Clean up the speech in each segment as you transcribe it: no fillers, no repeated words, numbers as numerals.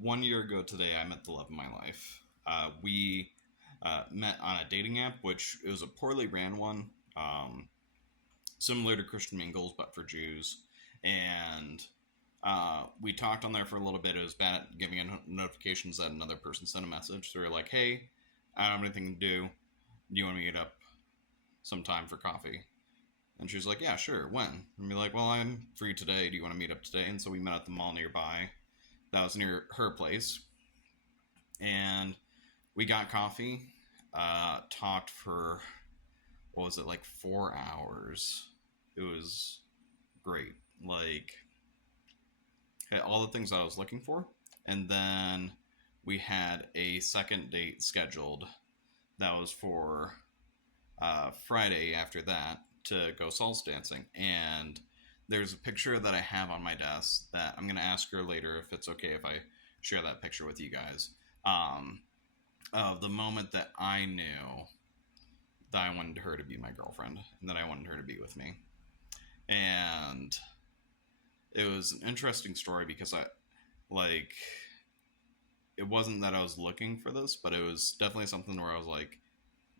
1 year ago today, I met the love of my life. We met on a dating app, which it was a poorly ran one, similar to Christian Mingles, but for Jews. And we talked on there for a little bit. It was bad giving notifications that another person sent a message. So we were like, hey, I don't have anything to do. Do you want to meet up sometime for coffee? And she was like, yeah, sure. When? And be like, well, I'm free today. Do you want to meet up today? And so we met at the mall nearby. That was near her place. And we got coffee, talked for, what was it, like 4 hours. It was great. Like, had all the things that I was looking for. And then we had a second date scheduled that was for Friday after that to go salsa dancing. And there's a picture that I have on my desk that I'm going to ask her later if it's okay if I share that picture with you guys. Of the moment that I knew that I wanted her to be my girlfriend and that I wanted her to be with me. And it was an interesting story because like, it wasn't that I was looking for this, but it was definitely something where I was like,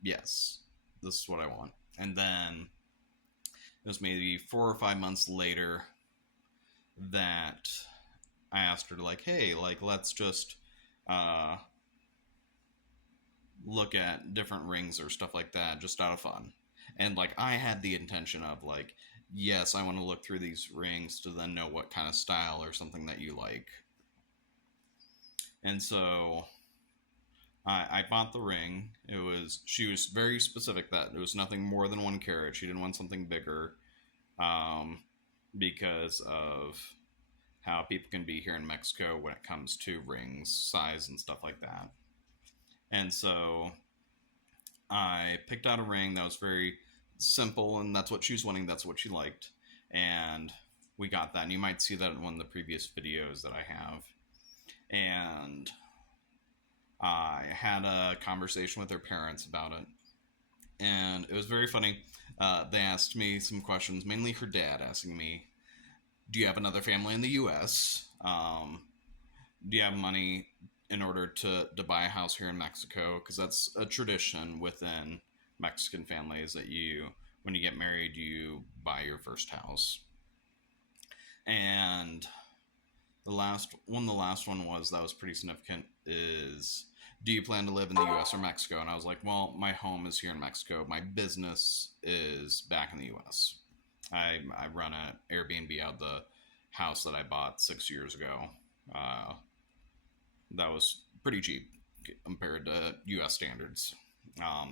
yes, this is what I want. And then it was maybe 4 or 5 months later that I asked her to, like, hey, like, let's just uh, look at different rings or stuff like that just out of fun. And like I had the intention of like, yes, I want to look through these rings to then know what kind of style or something that you like. And so I bought the ring. She was very specific that it was nothing more than 1 carat. She didn't want something bigger, um, because of how people can be here in Mexico when it comes to rings size and stuff like that. And so I picked out a ring that was very simple, and that's what she was wanting. That's what she liked, and we got that. And you might see that in one of the previous videos that I have. And I had a conversation with her parents about it, and it was very funny. They asked me some questions, mainly her dad asking me, "Do you have another family in the U.S.? Do you have money in order to buy a house here in Mexico? Because that's a tradition within Mexican families that when you get married, you buy your first house." And the last one was that was pretty significant is, do you plan to live in the US or Mexico? And I was like, well, my home is here in Mexico. My business is back in the US. I run an Airbnb out of the house that I bought 6 years ago. Uh, that was pretty cheap compared to US standards.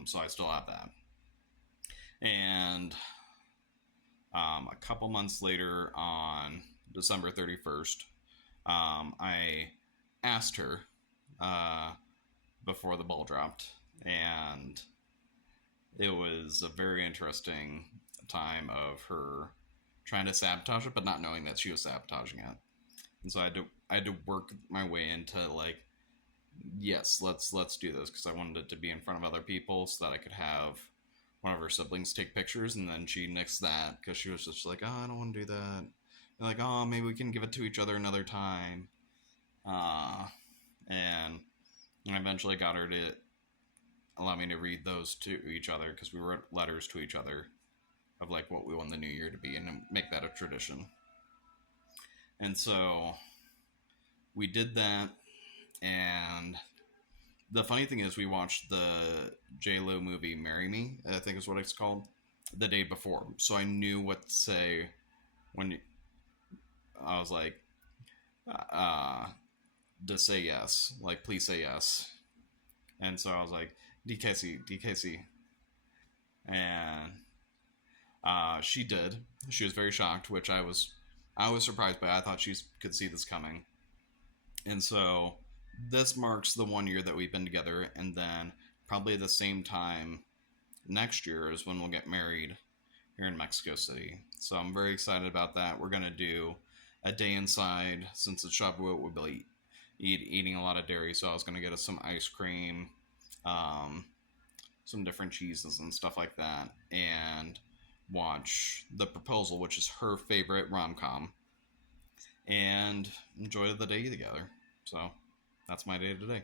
So I still have that. And a couple months later, on December 31st, I asked her uh, before the ball dropped, and it was a very interesting time of her trying to sabotage it, but not knowing that she was sabotaging it. And so I had to work my way into like, yes, let's do this because I wanted it to be in front of other people so that I could have one of her siblings take pictures, and then she nixed that because she was just like, oh, I don't want to do that. And like, oh, maybe we can give it to each other another time. Uh, and I eventually got her to allow me to read those to each other because we wrote letters to each other of like what we want the new year to be and make that a tradition. And so we did that. And the funny thing is, we watched the J Lo movie "Marry Me," I think is what it's called, the day before. So I knew what to say when I was like, uh, to say yes, like please say yes. And so I was like, DKC, DKC, and she did. She was very shocked, which I was surprised by. I thought she could see this coming. And so this marks the 1 year that we've been together, and then probably the same time next year is when we'll get married here in Mexico City. So I'm very excited about that. We're gonna do a day inside since it's Shavuot. We'll be eating a lot of dairy, so I was gonna get us some ice cream, um, some different cheeses and stuff like that, and watch The Proposal, which is her favorite rom com, and enjoy the day together. So That's my day today.